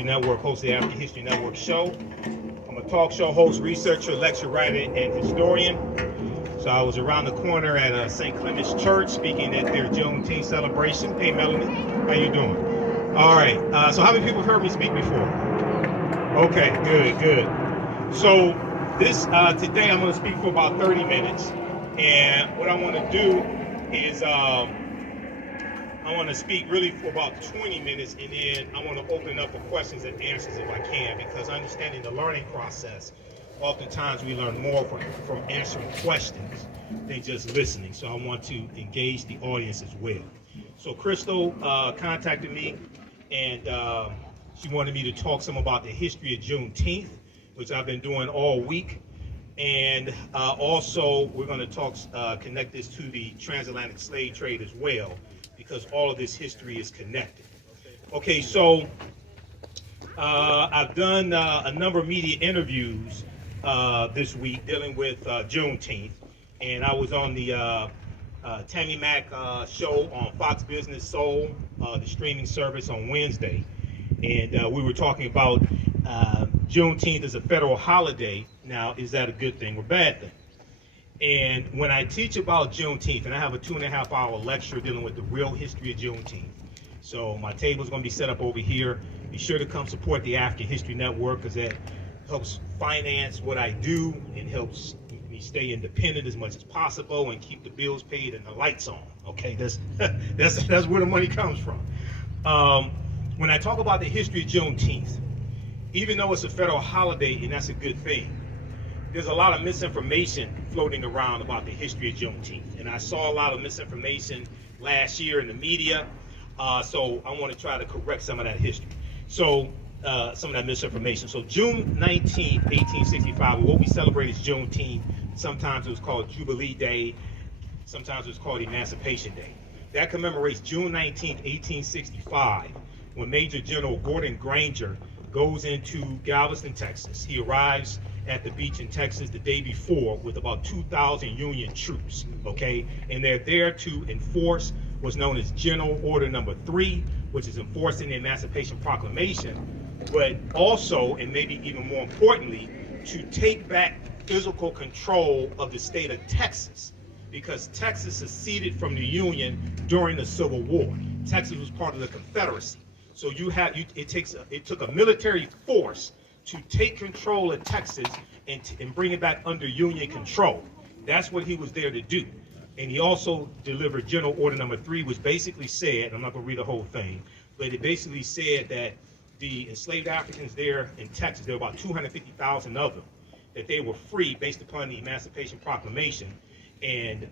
History Network, host of the African History Network show. I'm a talk show host, researcher, lecturer, writer, and historian. So I was around the corner at St. Clement's Church speaking at their Juneteenth celebration. Hey, Melanie, how you doing? All right, so how many people have heard me speak before? Okay, good. So this today I'm going to speak for about 30 minutes. And what I want to do is I want to speak really for about 20 minutes, and then I want to open up for questions and answers if I can, because understanding the learning process, oftentimes we learn more from answering questions than just listening. So I want to engage the audience as well. So Crystal contacted me, and she wanted me to talk some about the history of Juneteenth, which I've been doing all week. And also we're going to talk, connect this to the transatlantic slave trade as well, because all of this history is connected. Okay, so I've done a number of media interviews this week dealing with Juneteenth, and I was on the Tammy Mack show on Fox Business Soul, the streaming service, on Wednesday, and we were talking about Juneteenth as a federal holiday. Now, is that a good thing or bad thing? And when I teach about Juneteenth, and I have a 2.5-hour lecture dealing with the real history of Juneteenth. So my table is going to be set up over here. Be sure to come support the African History Network, because that helps finance what I do and helps me stay independent as much as possible and keep the bills paid and the lights on. Okay, that's where the money comes from. When I talk about the history of Juneteenth, even though it's a federal holiday, and that's a good thing, there's a lot of misinformation floating around about the history of Juneteenth. And I saw a lot of misinformation last year in the media, so I want to try to correct some of that history. So, some of that misinformation. So June 19th, 1865, what we celebrate is Juneteenth. Sometimes it was called Jubilee Day. Sometimes it was called Emancipation Day. That commemorates June 19th, 1865, when Major General Gordon Granger goes into Galveston, Texas. He arrives at the beach in Texas the day before with about 2,000 Union troops, okay? And they're there to enforce what's known as General Order Number 3, which is enforcing the Emancipation Proclamation, but also, and maybe even more importantly, to take back physical control of the state of Texas, because Texas seceded from the Union during the Civil War. Texas was part of the Confederacy. So it took a military force to take control of Texas and bring it back under Union control. That's what he was there to do. And he also delivered General Order Number 3, which basically said, and I'm not going to read the whole thing, but it basically said that the enslaved Africans there in Texas, there were about 250,000 of them, that they were free based upon the Emancipation Proclamation, and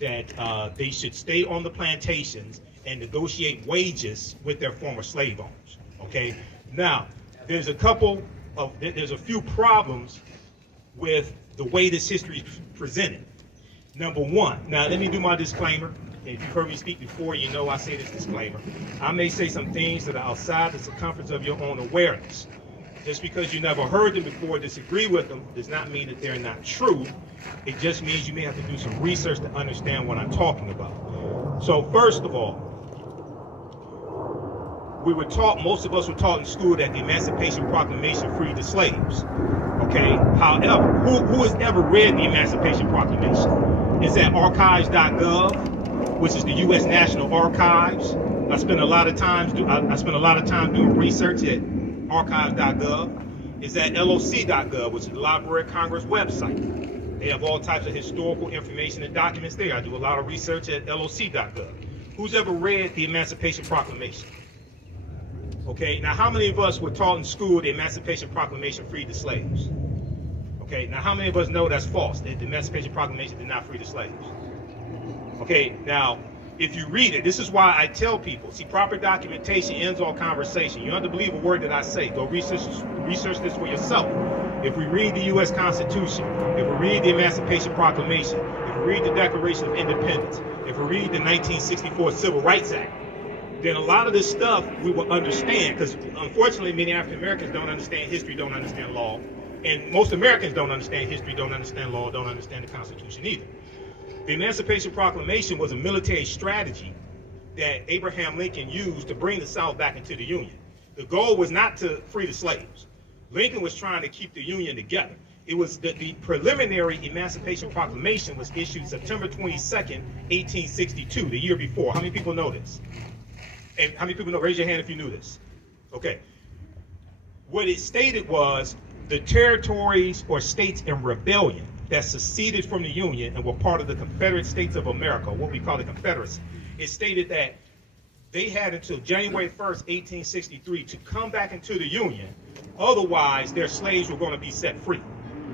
that they should stay on the plantations and negotiate wages with their former slave owners. Okay, now there's a few problems with the way this history is presented. Number one, now let me do my disclaimer. If you've heard me speak before, you know I say this disclaimer. I may say some things that are outside the circumference of your own awareness. Just because you never heard them before, disagree with them, does not mean that they're not true. It just means you may have to do some research to understand what I'm talking about. So first of all, we were taught, most of us were taught in school, that the Emancipation Proclamation freed the slaves. Okay, however, who has ever read the Emancipation Proclamation? It's at archives.gov, which is the U.S. National Archives. I spent a lot of time doing research at archives.gov. It's at loc.gov, which is the Library of Congress website. They have all types of historical information and documents there. I do a lot of research at loc.gov. Who's ever read the Emancipation Proclamation? Okay, now how many of us were taught in school the Emancipation Proclamation freed the slaves? Okay, now how many of us know that's false, that the Emancipation Proclamation did not free the slaves? Okay, now if you read it, this is why I tell people, see, proper documentation ends all conversation. You don't have to believe a word that I say. Go research this for yourself. If we read the U.S. Constitution, if we read the Emancipation Proclamation, if we read the Declaration of Independence, if we read the 1964 Civil Rights Act, then a lot of this stuff we will understand, because unfortunately many African Americans don't understand history, don't understand law, and most Americans don't understand history, don't understand law, don't understand the Constitution either. The Emancipation Proclamation was a military strategy that Abraham Lincoln used to bring the South back into the Union. The goal was not to free the slaves. Lincoln was trying to keep the Union together. It was the preliminary Emancipation Proclamation was issued September 22nd, 1862, the year before. How many people know this? And how many people know? Raise your hand if you knew this. Okay. What it stated was the territories or states in rebellion that seceded from the Union and were part of the Confederate States of America, what we call the Confederacy. It stated that they had until January 1st, 1863 to come back into the Union. Otherwise, their slaves were going to be set free,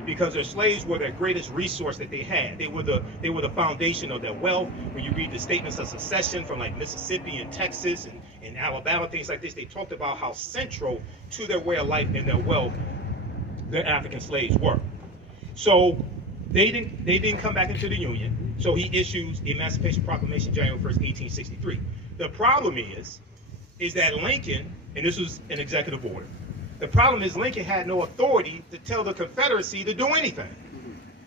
because their slaves were their greatest resource that they had. They were the foundation of their wealth. When you read the statements of secession from like Mississippi and Texas and Alabama, things like this, they talked about how central to their way of life and their wealth their African slaves were. So they didn't come back into the Union. So he issues the Emancipation Proclamation January 1st, 1863. The problem is that Lincoln, and this was an executive order, the problem is Lincoln had no authority to tell the Confederacy to do anything,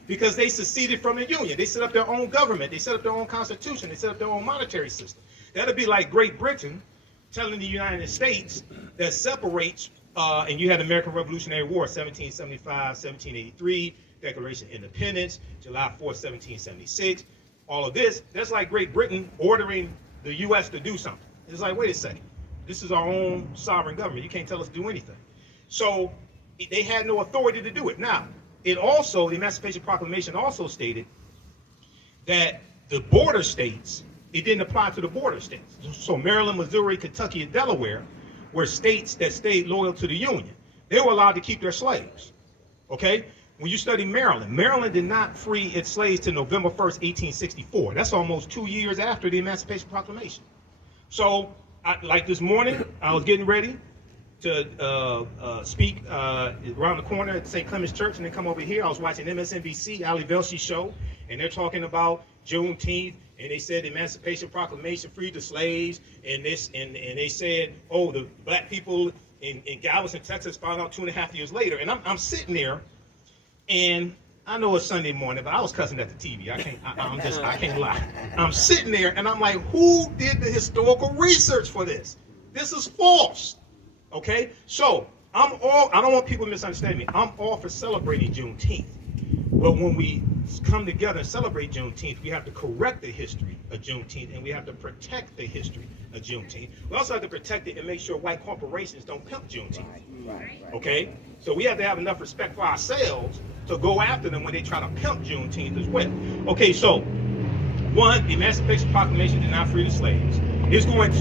because they seceded from the Union. They set up their own government. They set up their own constitution. They set up their own monetary system. That'd be like Great Britain telling the United States that separates, and you had the American Revolutionary War, 1775, 1783, Declaration of Independence, July 4th, 1776, all of this. That's like Great Britain ordering the U.S. to do something. It's like, wait a second. This is our own sovereign government. You can't tell us to do anything. So they had no authority to do it. Now, it also, the Emancipation Proclamation also stated that the border states, it didn't apply to the border states. So Maryland, Missouri, Kentucky, and Delaware were states that stayed loyal to the Union. They were allowed to keep their slaves. Okay? When you study Maryland, Maryland did not free its slaves till November 1st, 1864. That's almost 2 years after the Emancipation Proclamation. So, like this morning, I was getting ready to speak around the corner at St. Clement's Church, and then come over here. I was watching MSNBC, Ali Velshi show, and they're talking about Juneteenth, and they said the Emancipation Proclamation freed the slaves, and this, and they said, oh, the black people in Galveston, Texas, found out 2.5 years later. And I'm sitting there, and I know it's Sunday morning, but I was cussing at the TV. I can't lie. I'm sitting there, and I'm like, who did the historical research for this? This is false. Okay? So, I don't want people to misunderstand me. I'm all for celebrating Juneteenth. But when we come together and celebrate Juneteenth, we have to correct the history of Juneteenth, and we have to protect the history of Juneteenth. We also have to protect it and make sure white corporations don't pimp Juneteenth. Okay? So we have to have enough respect for ourselves to go after them when they try to pimp Juneteenth as well. Okay, so one, the Emancipation Proclamation did not free the slaves. It's going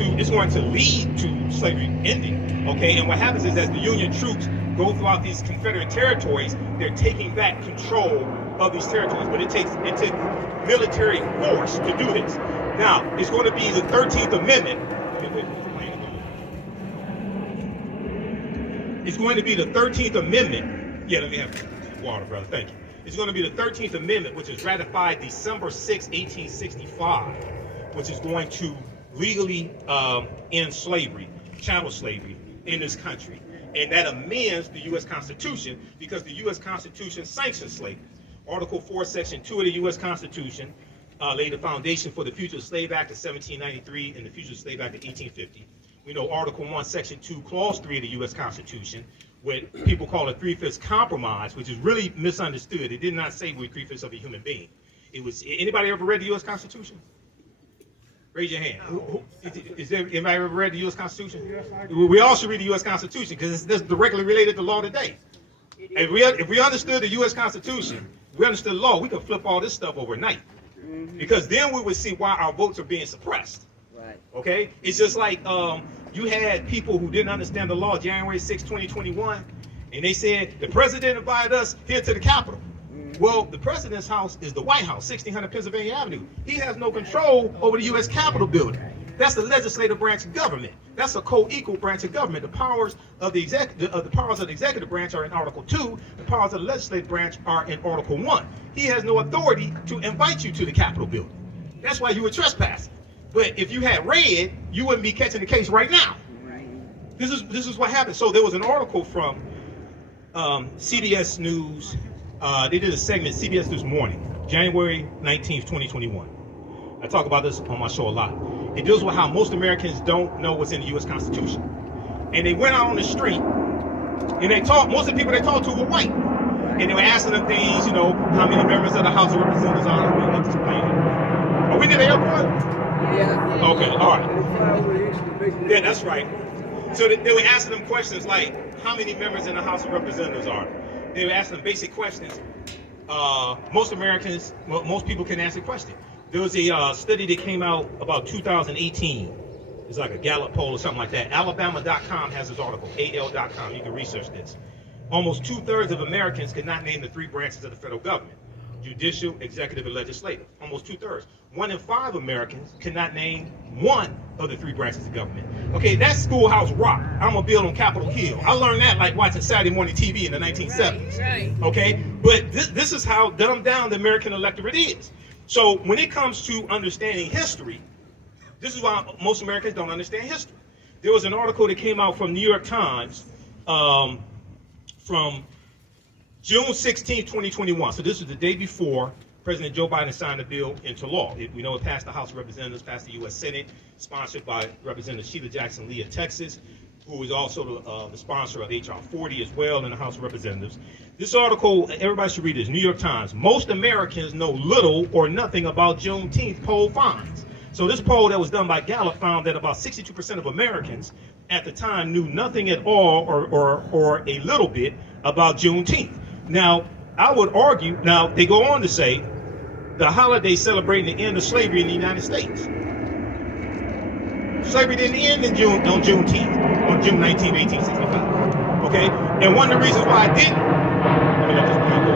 to lead to slavery ending. Okay, and what happens is as the Union troops go throughout these Confederate territories, they're taking back control of these territories. But it takes military force to do this. Now, it's going to be the 13th Amendment. It's going to be the 13th Amendment. Yeah, let me have water, brother. Thank you. It's going to be the 13th Amendment, which is ratified December 6, 1865, which is going to legally end slavery, chattel slavery in this country. And that amends the U.S. Constitution, because the U.S. Constitution sanctions slavery. Article 4, Section 2 of the U.S. Constitution laid the foundation for the Fugitive Slave Act of 1793 and the Fugitive Slave Act of 1850. We know Article 1, Section 2, Clause 3 of the U.S. Constitution, what people call a three-fifths compromise, which is really misunderstood. It did not say we're three-fifths of a human being. It was, anybody ever read the U.S. Constitution? Raise your hand. Is there anybody ever read the U.S. Constitution? Yes, we all should read the U.S. Constitution, because it's directly related to law today. If we understood the U.S. Constitution, we understood law, we could flip all this stuff overnight. Because then we would see why our votes are being suppressed. Right. Okay? It's just like you had people who didn't understand the law January 6, 2021, and they said, the president invited us here to the Capitol. Well, the president's house is the White House, 1600 Pennsylvania Avenue. He has no control over the U.S. Capitol building. That's the legislative branch of government. That's a co-equal branch of government. The powers of the executive branch are in Article 2. The powers of the legislative branch are in Article 1. He has no authority to invite you to the Capitol building. That's why you were trespassing. But if you had read, you wouldn't be catching the case right now. This is what happened. So there was an article from CBS News. They did a segment, CBS News Morning, January 19th, 2021. I talk about this on my show a lot. It deals with how most Americans don't know what's in the U.S. Constitution. and they went out on the street, and they talked. Most of the people they talked to were white, and they were asking them things, you know, how many members of the House of Representatives are. Are we near the airport? Yeah. Okay, all right. Yeah, that's right. So they were asking them questions like, how many members in the House of Representatives are there? They were asking them basic questions. Most Americans, most people can answer the question. There was a study that came out about 2018. It's like a Gallup poll or something like that. Alabama.com has this article, AL.com. You can research this. Almost 2/3 of Americans could not name the three branches of the federal government: judicial, executive, and legislative. Almost 2/3. 1 in 5 Americans cannot name one of the three branches of government. Okay, that's schoolhouse rock. I'm gonna build on Capitol Hill. I learned that like watching Saturday morning TV in the 1970s. Right. Okay, but this is how dumbed down the American electorate is. So when it comes to understanding history, this is why most Americans don't understand history. There was an article that came out from New York Times from June 16, 2021. So this was the day before President Joe Biden signed the bill into law. We know it passed the House of Representatives, passed the U.S. Senate, sponsored by Representative Sheila Jackson Lee of Texas, who is also the sponsor of H.R. 40 as well in the House of Representatives. This article, everybody should read this, New York Times. Most Americans know little or nothing about Juneteenth, poll finds. So this poll that was done by Gallup found that about 62% of Americans at the time knew nothing at all or a little bit about Juneteenth. Now, I would argue, now they go on to say, the holiday celebrating the end of slavery in the United States. Slavery didn't end on Juneteenth, on June 19, 1865. Okay? And one of the reasons why it didn't, let me let this point go.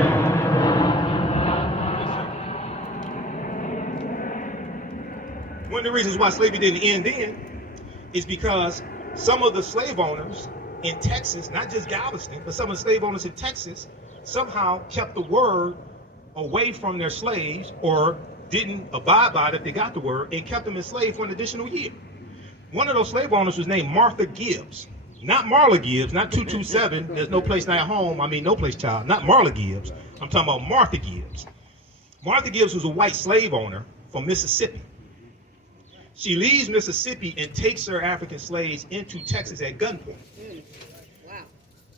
One of the reasons why slavery didn't end then is because some of the slave owners in Texas, not just Galveston, but some of the slave owners in Texas somehow kept the word away from their slaves or didn't abide by it if they got the word and kept them enslaved for an additional year. One of those slave owners was named Martha Gibbs. Not Marla Gibbs, not 227, there's no place like home, I mean no place child, not Marla Gibbs. I'm talking about Martha Gibbs. Martha Gibbs was a white slave owner from Mississippi. She leaves Mississippi and takes her African slaves into Texas at gunpoint. Wow.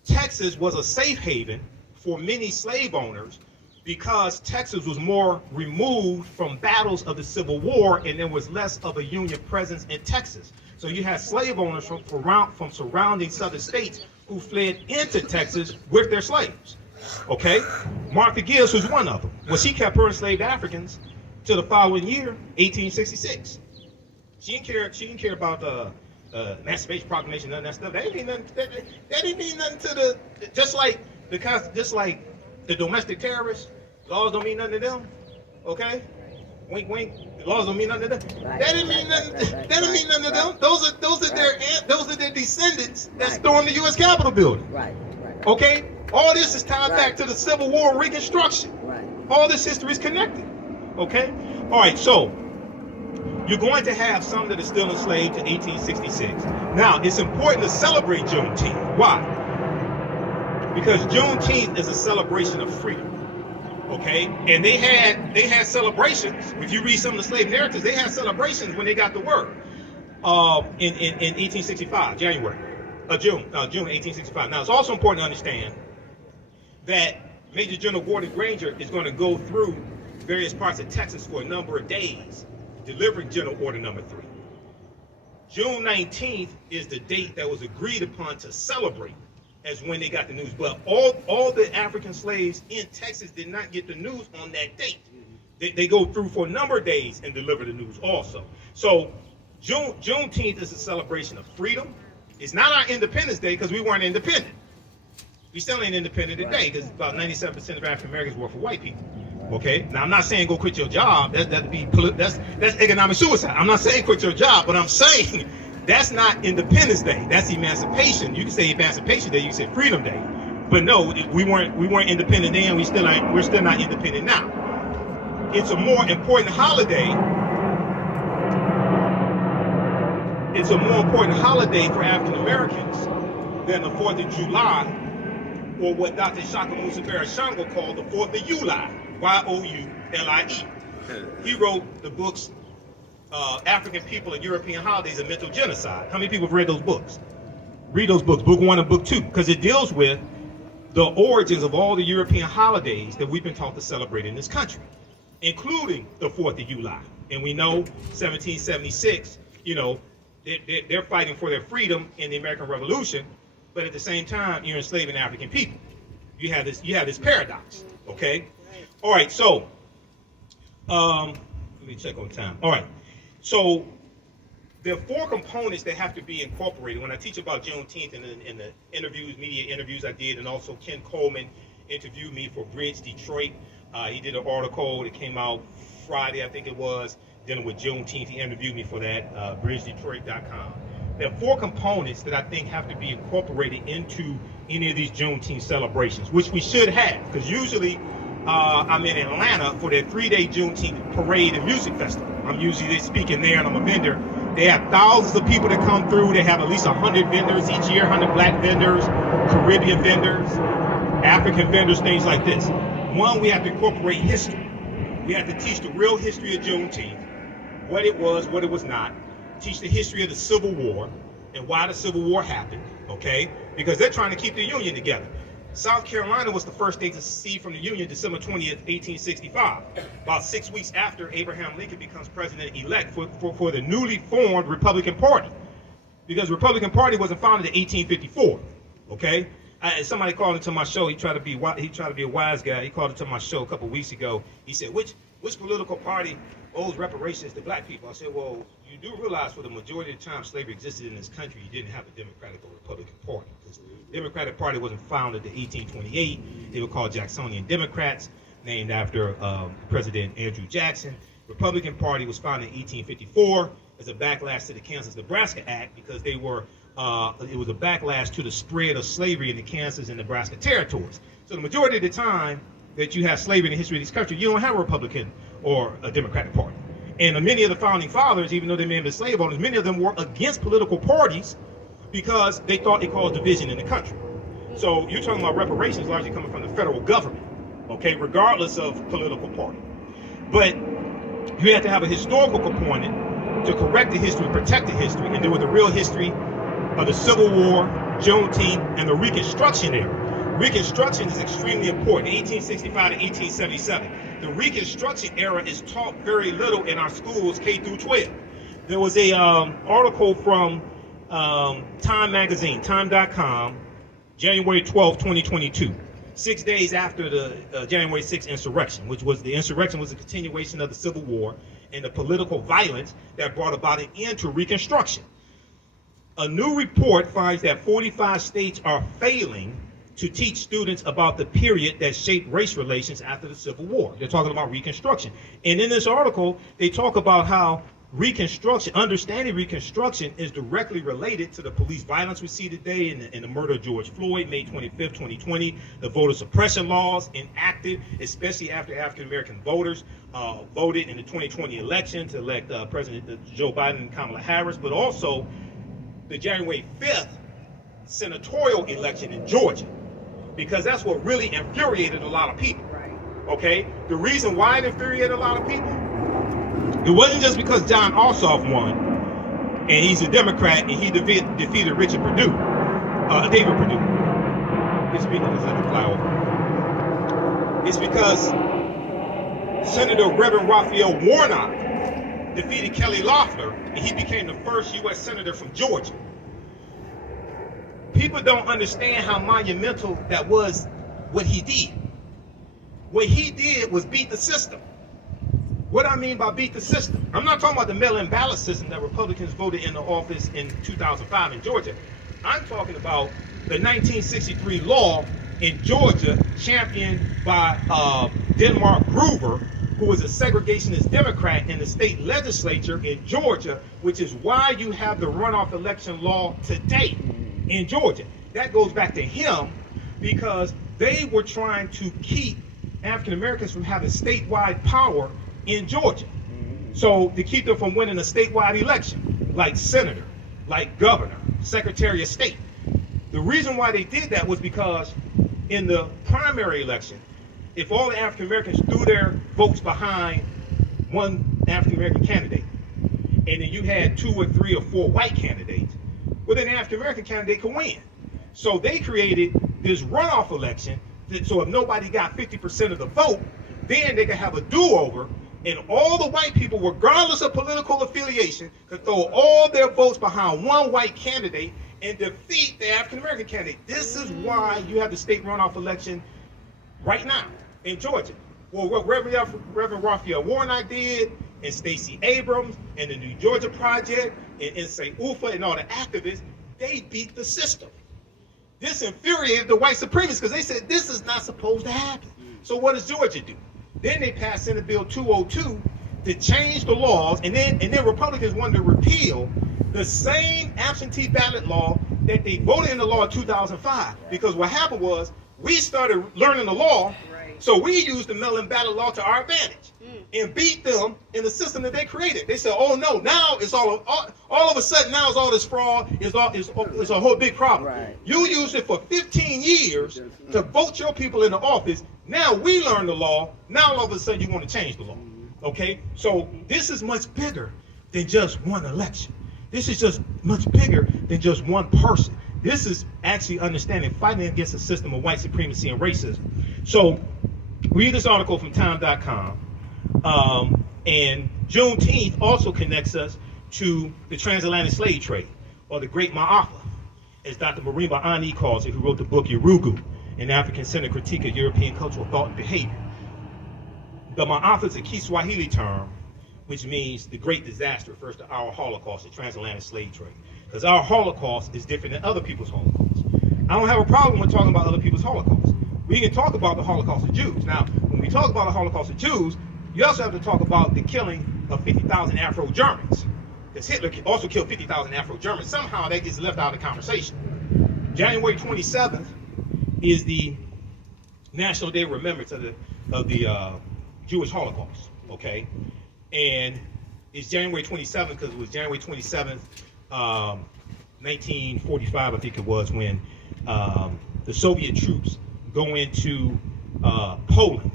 Texas was a safe haven for many slave owners because Texas was more removed from battles of the Civil War and there was less of a Union presence in Texas. So you had slave owners from surrounding southern states who fled into Texas with their slaves. Okay? Martha Gibbs was one of them. Well, she kept her enslaved Africans to the following year, 1866. She didn't care about the Emancipation Proclamation, none of that stuff. That didn't mean nothing to the, just like the domestic terrorists, laws don't mean nothing to them. Okay? Wink, wink. The laws don't mean nothing to them. Right. That didn't mean nothing. That didn't mean nothing to them. Those are their descendants that stormed the U.S. Capitol building. Right. Okay? All this is tied back to the Civil War and Reconstruction. Right. All this history is connected. Okay? All right. So you're going to have some that are still enslaved to 1866. Now, it's important to celebrate Juneteenth. Why? Because Juneteenth is a celebration of freedom. Okay? And they had celebrations. If you read some of the slave narratives, they had celebrations when they got the word. In 1865, June 1865. Now, it's also important to understand that Major General Gordon Granger is going to go through various parts of Texas for a number of days, delivering General Order Number 3. June 19th is the date that was agreed upon to celebrate as when they got the news. But all the African slaves in Texas did not get the news on that date. They go through for a number of days and deliver the news also. So Juneteenth is a celebration of freedom. It's not our Independence Day because we weren't independent. We still ain't independent today because about 97% of African Americans work for white people. Okay. Now I'm not saying go quit your job. That's economic suicide. I'm not saying quit your job, but I'm saying that's not Independence Day. That's Emancipation. You can say Emancipation Day. You can say Freedom Day. But no, we weren't independent then. We're still not independent now. It's a more important holiday. It's a more important holiday for African Americans than the 4th of July, or what Dr. Shaka Musa Shango called the 4th of July. Youlie. He wrote the books African People and European Holidays and Mental Genocide. How many people have read those books? Read those books, book 1 and book 2, because it deals with the origins of all the European holidays that we've been taught to celebrate in this country, including the 4th of July. And we know 1776, you know, they're fighting for their freedom in the American Revolution, but at the same time, you're enslaving African people. You have this paradox, okay? All right, so, let me check on time. All right, so there are 4 components that have to be incorporated. When I teach about Juneteenth in the interviews, media interviews I did, and also Ken Coleman interviewed me for Bridge Detroit. He did an article that came out Friday, I think it was, dealing with Juneteenth. He interviewed me for that, bridgedetroit.com. There are 4 components that I think have to be incorporated into any of these Juneteenth celebrations, which we should have, because usually I'm in Atlanta for their 3-day Juneteenth parade and music festival. I'm usually speaking there, and I'm a vendor. They have thousands of people that come through. They have at least 100 vendors each year, 100 black vendors, Caribbean vendors, African vendors, things like this. One, we have to incorporate history. We have to teach the real history of Juneteenth, what it was not. Teach the history of the Civil War and why the Civil War happened, okay? Because they're trying to keep the Union together. South Carolina was the first state to secede from the Union December 20th, 1865, about 6 weeks after Abraham Lincoln becomes president-elect for the newly formed Republican Party. Because the Republican Party wasn't founded in 1854, okay? Somebody called into my show. He tried to be a wise guy. He called into my show a couple weeks ago. He said, which political party owes reparations to black people? I said, well, you do realize for the majority of the time slavery existed in this country, you didn't have a Democratic or Republican Party. Because the Democratic Party wasn't founded in 1828. They were called Jacksonian Democrats, named after President Andrew Jackson. Republican Party was founded in 1854 as a backlash to the Kansas-Nebraska Act, because they were it was a backlash to the spread of slavery in the Kansas and Nebraska territories. So the majority of the time that you have slavery in the history of this country, you don't have a Republican or a Democratic Party. And many of the founding fathers, even though they may have been slave owners, many of them were against political parties because they thought it caused division in the country. So you're talking about reparations largely coming from the federal government, okay, regardless of political party. But you have to have a historical component to correct the history, protect the history, and deal with the real history of the Civil War, Juneteenth, and the Reconstruction Era. Reconstruction is extremely important, 1865 to 1877. The Reconstruction Era is taught very little in our schools, K through 12. There was a article from Time magazine, time.com, January 12, 2022, 6 days after the January 6th insurrection, which was the insurrection was a continuation of the Civil War and the political violence that brought about an end to Reconstruction. A new report finds that 45 states are failing to teach students about the period that shaped race relations after the Civil War. They're talking about Reconstruction. And in this article, they talk about how Reconstruction, understanding Reconstruction, is directly related to the police violence we see today in the murder of George Floyd, May 25th, 2020, the voter suppression laws enacted, especially after African-American voters voted in the 2020 election to elect President Joe Biden and Kamala Harris, but also the January 5th senatorial election in Georgia, because that's what really infuriated a lot of people. Right. Okay? The reason why it infuriated a lot of people, it wasn't just because John Ossoff won, and he's a Democrat, and he defeated Richard Perdue, David Perdue. This speaker is at the flyover. It's because Senator Reverend Raphael Warnock defeated Kelly Loeffler, and he became the first U.S. Senator from Georgia. People don't understand how monumental that was, what he did. What he did was beat the system. What I mean by beat the system, I'm not talking about the mail-in ballot system that Republicans voted into office in 2005 in Georgia. I'm talking about the 1963 law in Georgia championed by Denmark Groover, who was a segregationist Democrat in the state legislature in Georgia, which is why you have the runoff election law today in Georgia. That goes back to him, because they were trying to keep African Americans from having statewide power in Georgia. So to keep them from winning a statewide election, like senator, like governor, secretary of state. The reason why they did that was because in the primary election, if all the African Americans threw their votes behind one African American candidate, and then you had 2 or 3 or 4 white candidates, well, then the African-American candidate could win. So they created this runoff election, so if nobody got 50% of the vote, then they could have a do-over, and all the white people, regardless of political affiliation, could throw all their votes behind one white candidate and defeat the African-American candidate. This is why you have the state runoff election right now in Georgia. Well, what Reverend Raphael Warnock did, and Stacey Abrams, and the New Georgia Project, and St. Ufa, and all the activists, they beat the system. This infuriated the white supremacists because they said this is not supposed to happen. So what does Georgia do? Then they passed Senate Bill 202 to change the laws, and then Republicans wanted to repeal the same absentee ballot law that they voted in the law in 2005. Because what happened was we started learning the law, so we used the mail-in ballot law to our advantage and beat them in the system that they created. They said, "Oh no, now it's all of a sudden now it's all this fraud. It's a whole big problem. Right. You used it for 15 years to vote your people into office. Now we learn the law. Now all of a sudden you want to change the law." Okay, so this is much bigger than just one election. This is just much bigger than just one person. This is actually understanding fighting against a system of white supremacy and racism. So read this article from time.com. And Juneteenth also connects us to the transatlantic slave trade, or the Great Ma'afa, as Dr. Marimba Ani calls it, who wrote the book Yurugu, an African-centered critique of European cultural thought and behavior. The Ma'afa is a Kiswahili term, which means the great disaster, refers to our Holocaust, the transatlantic slave trade. Because our Holocaust is different than other people's Holocaust. I don't have a problem with talking about other people's Holocaust. We can talk about the Holocaust of Jews. Now, when we talk about the Holocaust of Jews, you also have to talk about the killing of 50,000 Afro-Germans. Because Hitler also killed 50,000 Afro-Germans. Somehow that gets left out of the conversation. January 27th is the National Day of Remembrance of the Jewish Holocaust, okay? And it's January 27th because it was January 27th, 1945, I think it was, when the Soviet troops go into Poland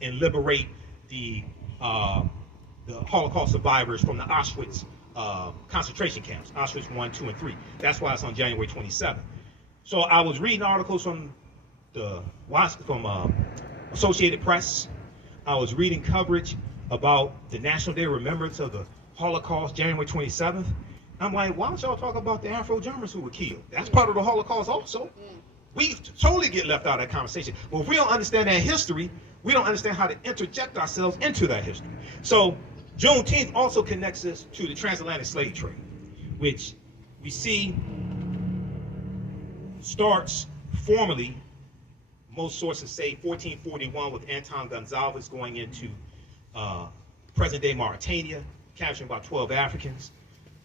and liberate the Holocaust survivors from the Auschwitz concentration camps, Auschwitz 1, 2, and 3. That's why it's on January 27th. So I was reading articles from Associated Press. I was reading coverage about the National Day of Remembrance of the Holocaust, January 27th. I'm like, why don't y'all talk about the Afro-Germans who were killed? That's part of the Holocaust also. We totally get left out of that conversation. But if we don't understand that history, we don't understand how to interject ourselves into that history. So Juneteenth also connects us to the transatlantic slave trade, which we see starts formally, most sources say 1441, with Anton Gonzalez going into present-day Mauritania, capturing about 12 Africans.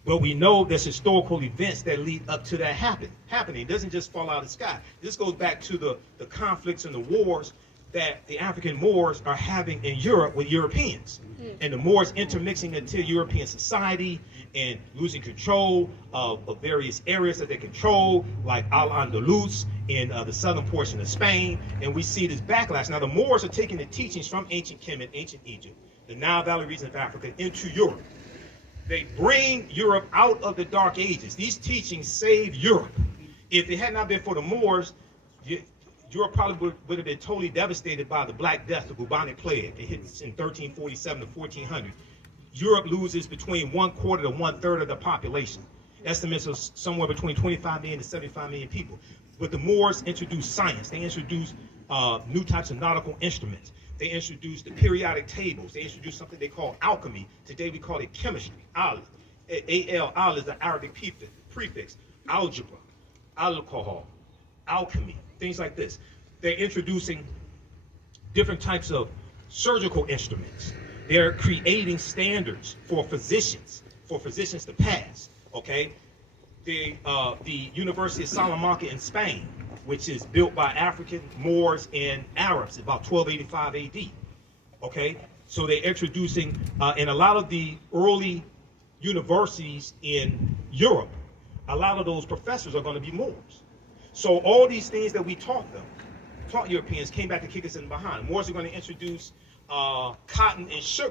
But we know there's historical events that lead up to that happening. It doesn't just fall out of the sky. This goes back to the conflicts and the wars that the African Moors are having in Europe with Europeans. And the Moors intermixing into European society and losing control of various areas that they control, like Al-Andalus in the southern portion of Spain. And we see this backlash. Now the Moors are taking the teachings from ancient Kemet, ancient Egypt, the Nile Valley region of Africa, into Europe. They bring Europe out of the Dark Ages. These teachings saved Europe. If it had not been for the Moors, Europe probably would have been totally devastated by the Black Death, the bubonic plague. It hits in 1347 to 1400. Europe loses between 1/4 to 1/3 of the population. Estimates of somewhere between 25 million to 75 million people. But the Moors introduced science. They introduced new types of nautical instruments. They introduced the periodic tables. They introduced something they call alchemy. Today we call it chemistry. Al is the Arabic prefix. Algebra, alcohol, alchemy, things like this. They're introducing different types of surgical instruments. They're creating standards for physicians to pass, okay? The University of Salamanca in Spain, which is built by African, Moors, and Arabs, about 1285 AD, okay? So they're introducing, in a lot of the early universities in Europe, a lot of those professors are going to be Moors. So all these things that we taught Europeans, came back to kick us in behind. Moors are going to introduce cotton and sugar.